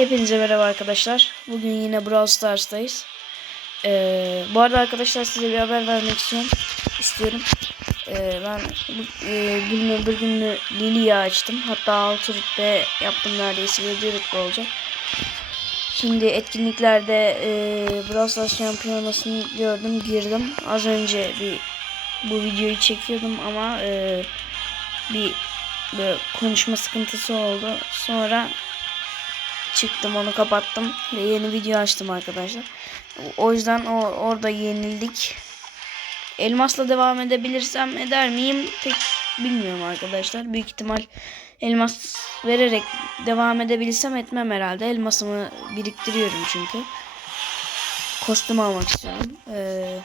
Hepinize merhaba arkadaşlar. Bugün yine Brawl Stars'tayız. Ee, bu arada arkadaşlar size bir haber vermek istiyorum. istiyorum. Ee, ben bu, e, günlü bir günlü Lili'yi açtım. Hatta 6 rütbe yaptım neredeyse 7 rütbe olacak. Şimdi etkinliklerde e, Brawl Stars şampiyonasını gördüm girdim. Az önce bir bu videoyu çekiyordum ama e, bir böyle konuşma sıkıntısı oldu. Sonra çıktım onu kapattım ve yeni video açtım arkadaşlar. O yüzden o orada yenildik. Elmasla devam edebilirsem eder miyim pek bilmiyorum arkadaşlar. Büyük ihtimal elmas vererek devam edebilirsem etmem herhalde. Elmasımı biriktiriyorum çünkü. Kostüm almak istiyorum. Ee,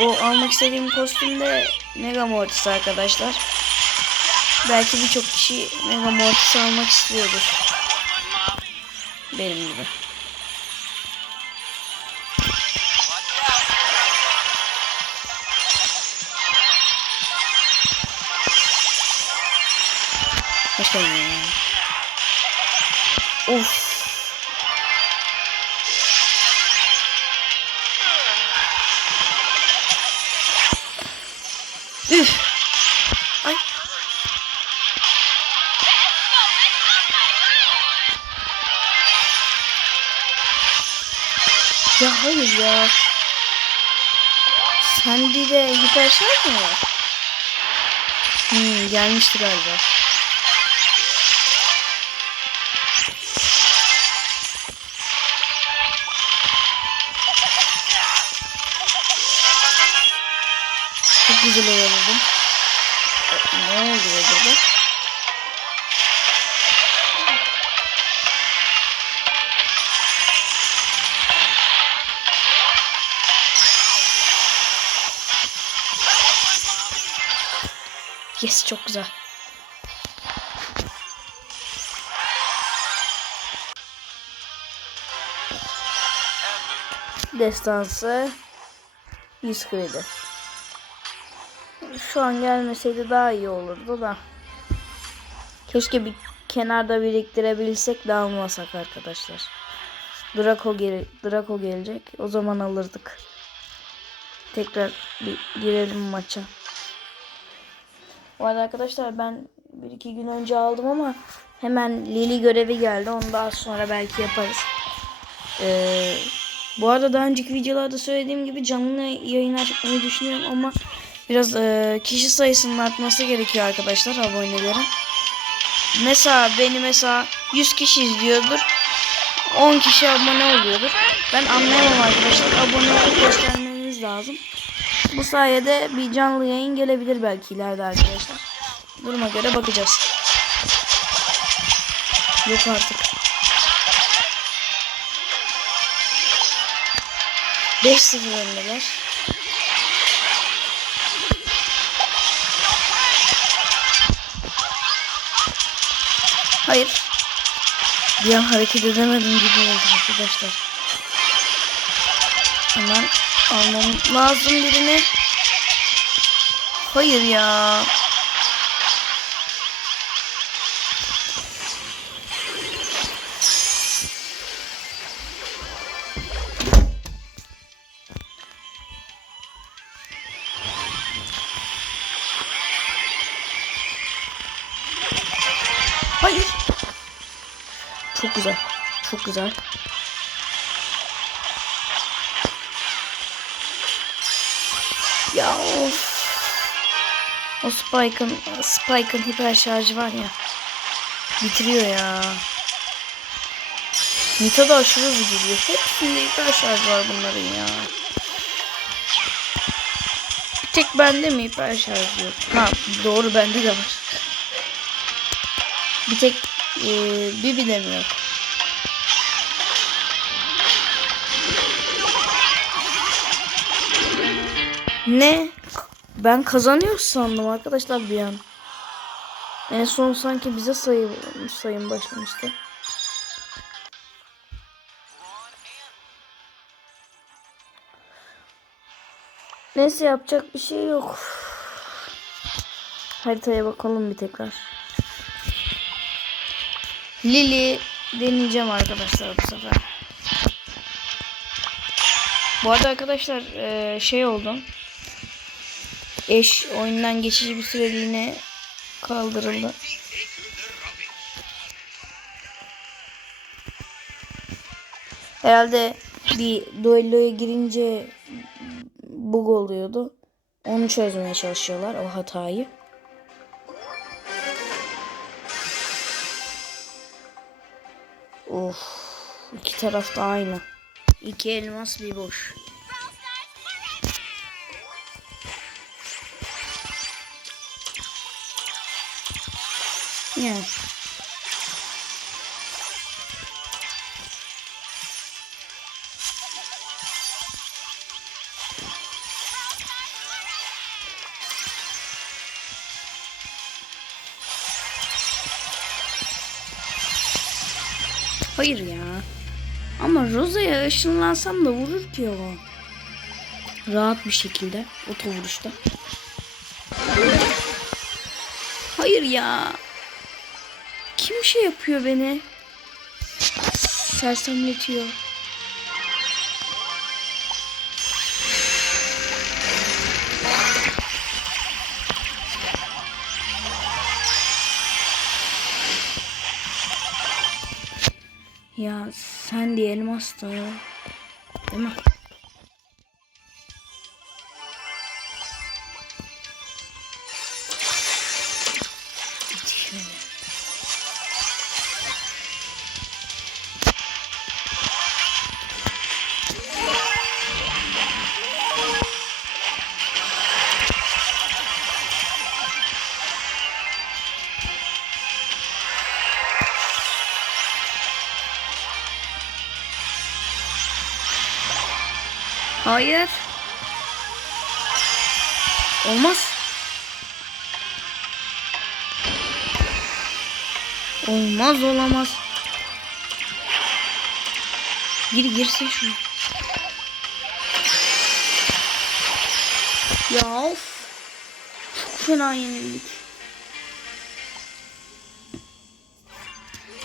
o almak istediğim kostüm de Mega Mortis arkadaşlar. Belki birçok kişi Mega Mortis almak istiyordur. Benim gibi. Hoş geldin. Of. Sende de hiper şarj mı var? Hmm, gelmişti galiba. Çok güzel oyaladım. Ne oluyor burada? Yes çok güzel. Destansı 100 kredi. Şu an gelmeseydi daha iyi olurdu da. Keşke bir kenarda biriktirebilsek de almasak arkadaşlar. Draco, geri, Draco gelecek. O zaman alırdık. Tekrar bir girelim maça. Bu arada arkadaşlar ben bir iki gün önce aldım ama hemen Lili görevi geldi. Onu daha sonra belki yaparız. Ee, bu arada daha önceki videolarda söylediğim gibi canlı yayın açmayı düşünüyorum ama biraz e, kişi sayısının artması gerekiyor arkadaşlar abonelerin. Mesela beni mesela 100 kişi izliyordur. 10 kişi abone oluyordur. Ben anlayamam arkadaşlar. Abone göstermeniz lazım. Bu sayede bir canlı yayın gelebilir belki ileride arkadaşlar. Duruma göre bakacağız. Yok artık. 5-0 öndeler. Hayır. Bir an hareket edemedim gibi oldu arkadaşlar. Hemen almam lazım birini. Hayır ya. Hayır. Çok güzel. Çok güzel. O Spike'ın Spike'ın hiper şarjı var ya. Bitiriyor ya. Nita da aşırı hızlı gidiyor. Hepsinde hiper şarj var bunların ya. Bir tek bende mi hiper şarj yok? Ha doğru bende de var. Bir tek e, Bibi'de mi yok? Ne? Ben kazanıyor sandım arkadaşlar bir an. En son sanki bize sayı sayım başlamıştı. Neyse yapacak bir şey yok. Haritaya bakalım bir tekrar. Lily deneyeceğim arkadaşlar bu sefer. Bu arada arkadaşlar eee, şey oldu. Eş oyundan geçici bir süreliğine kaldırıldı. Herhalde bir duelloya girince bug oluyordu. Onu çözmeye çalışıyorlar o hatayı. Of. iki taraf da aynı. İki elmas bir boş. Yani. Hayır ya. Ama Rosa'ya ışınlansam da vurur ki o. Rahat bir şekilde. Oto vuruşta. Hayır ya. Şey yapıyor beni? Sersemletiyor. Ya sen da ya. Değil mi? Hayır. Olmaz. Olmaz olamaz. Gir girse şunu. Ya of. Çok fena yenildik.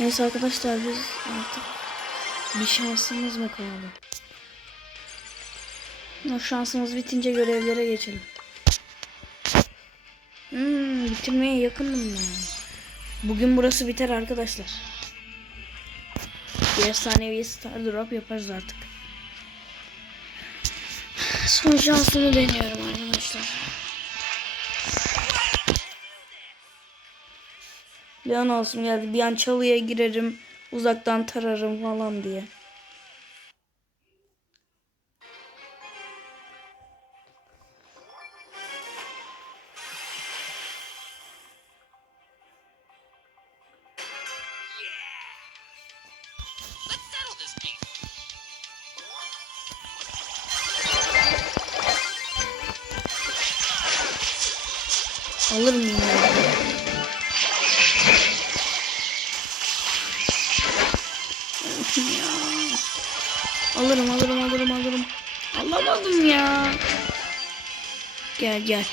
Neyse arkadaşlar biz artık bir şansımız mı kaldı? Şansımız bitince görevlere geçelim. Hmm, bitirmeye yakınım ben. Bugün burası biter arkadaşlar. Bir efsanevi star drop yaparız artık. Son şansımı deniyorum arkadaşlar. Leon olsun geldi. Bir an çalıya girerim. Uzaktan tararım falan diye. Ya. Alırım alırım alırım alırım. Alamadım ya. Gel gel.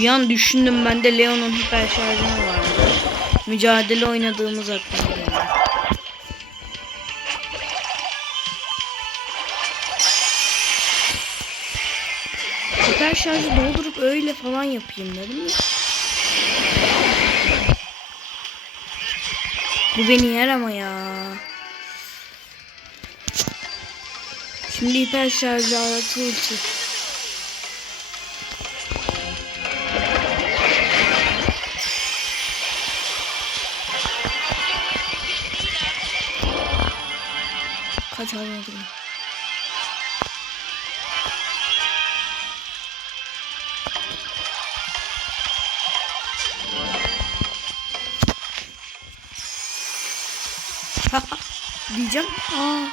Bir an düşündüm ben de Leon'un hiper şarjını vardı. Mücadele oynadığımız aklıma geldi. Hiper şarjı doldurup öyle falan yapayım dedim ya. Bu beni yer ama ya. Şimdi hiper şarjı ulti. çağırmaya gidiyorum. Diyeceğim. Aa,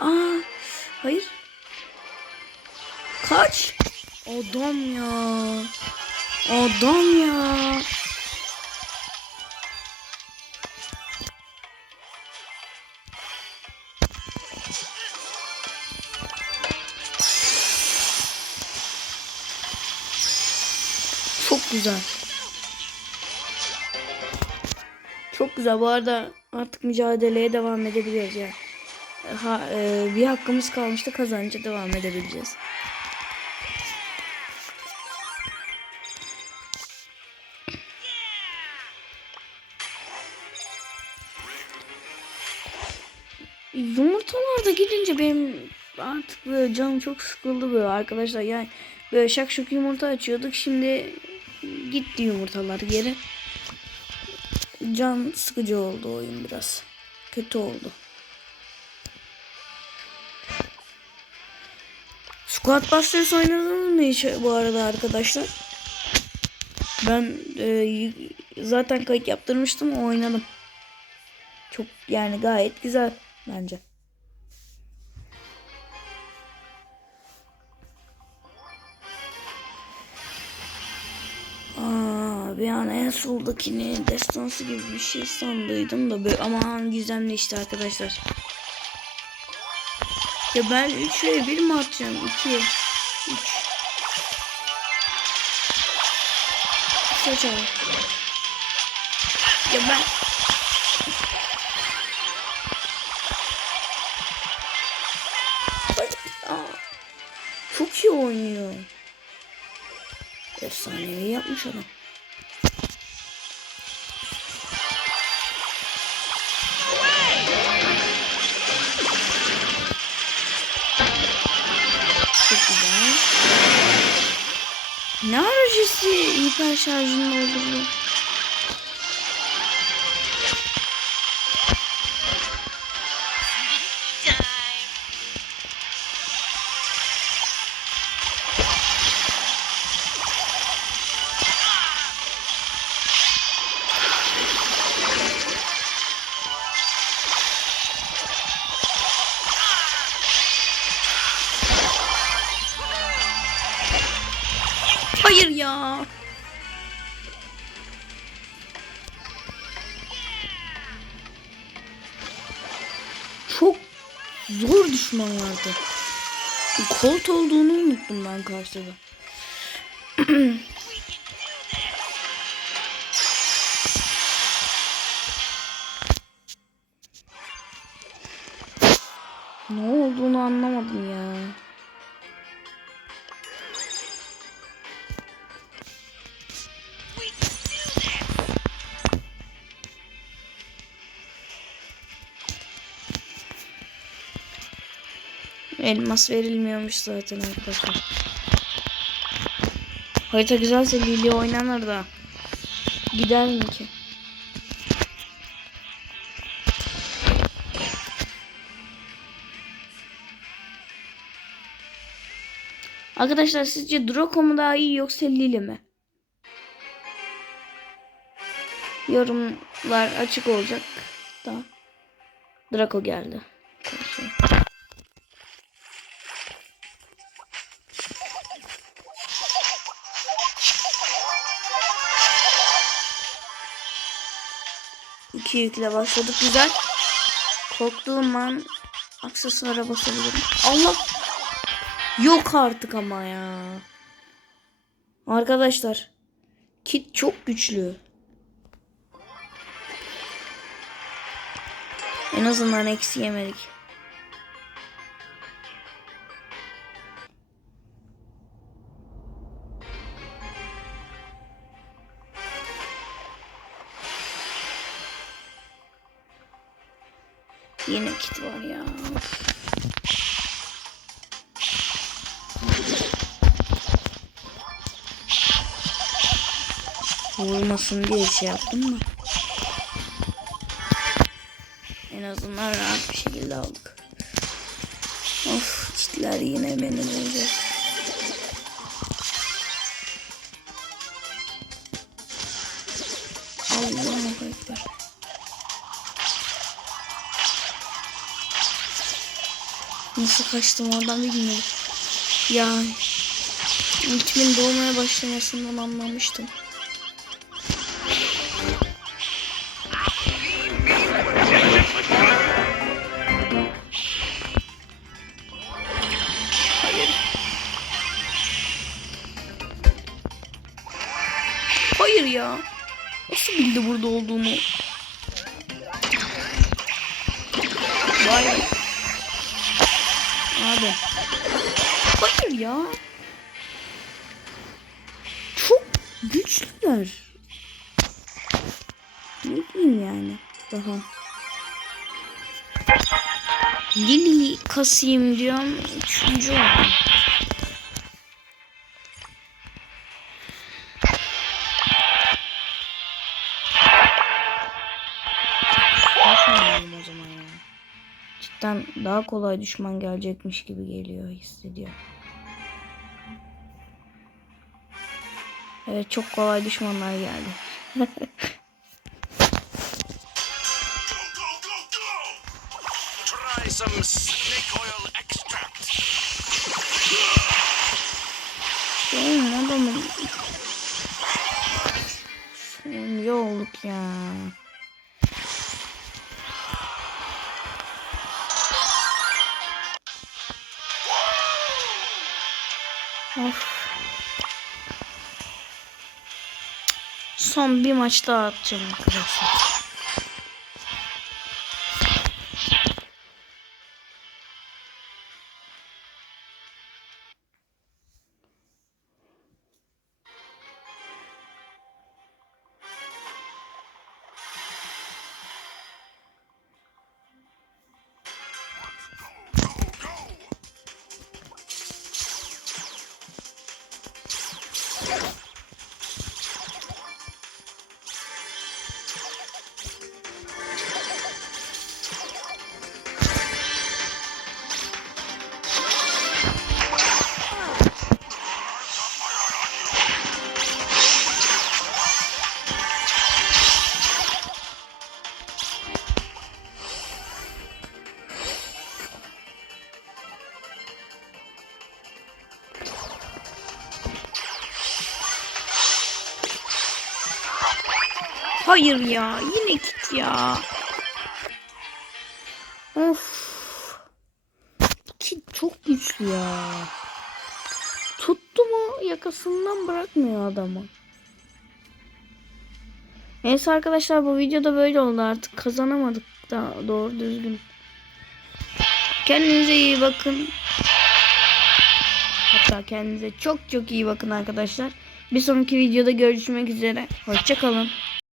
aa, hayır. Kaç. Adam ya. Adam ya. Güzel. Çok güzel. Bu arada artık mücadeleye devam edebiliriz yani. Ha, e, bir hakkımız kalmıştı kazanınca devam edebileceğiz. Yumurtalar da gidince benim artık böyle canım çok sıkıldı böyle arkadaşlar. Yani böyle şakşuk yumurta açıyorduk. Şimdi gitti yumurtalar geri. Can sıkıcı oldu oyun biraz. Kötü oldu. Squad Busters oynadınız mı hiç bu arada arkadaşlar? Ben e, zaten kayıt yaptırmıştım oynadım. Çok yani gayet güzel bence. Aa, bir an en soldakini destansı gibi bir şey sandıydım da böyle aman gizemli işte arkadaşlar. Ya ben 3 ve 1 mi atacağım? 2 3 Seç abi. Ya ben Aa, çok iyi oynuyor. Efsanevi yapmış adam. Jesse hiper şarjının oldu ya. Çok zor düşmanlardı. Colt olduğunu unuttum ben karşıda. ne olduğunu anlamadım ya. Elmas verilmiyormuş zaten arkadaşlar. Harita güzelse Lili oynanır da. Gider mi ki? Arkadaşlar sizce Draco mu daha iyi yoksa Lili mi? Yorumlar açık olacak. Daha. Draco geldi. Karşıya. 2 yükle başladık güzel. Korktuğum an aksesuara basabilirim. Allah! Yok artık ama ya. Arkadaşlar. Kit çok güçlü. En azından eksi yemedik. Yine kit var ya. Vurmasın diye şey yaptım da. En azından rahat bir şekilde aldık. Of kitler yine benim olacak. Nasıl kaçtım oradan bilmiyorum. Ya ultimin doğmaya başlamasından anlamıştım. Hayır. Ya. Nasıl bildi burada olduğumu? Vay. Abi. Hayır ya. Çok güçlüler. Ne diyeyim yani daha. Lili kasayım diyorum. Üçüncü oldum. Cidden daha kolay düşman gelecekmiş gibi geliyor hissediyor. Evet çok kolay düşmanlar geldi. Of. Son bir maç daha atacağım arkadaşlar. Yeah. Hayır ya. Yine git ya. Of. Kit çok güçlü ya. Tuttu mu yakasından bırakmıyor adamı. Neyse arkadaşlar bu videoda böyle oldu artık kazanamadık da doğru düzgün. Kendinize iyi bakın. Hatta kendinize çok çok iyi bakın arkadaşlar. Bir sonraki videoda görüşmek üzere. Hoşçakalın.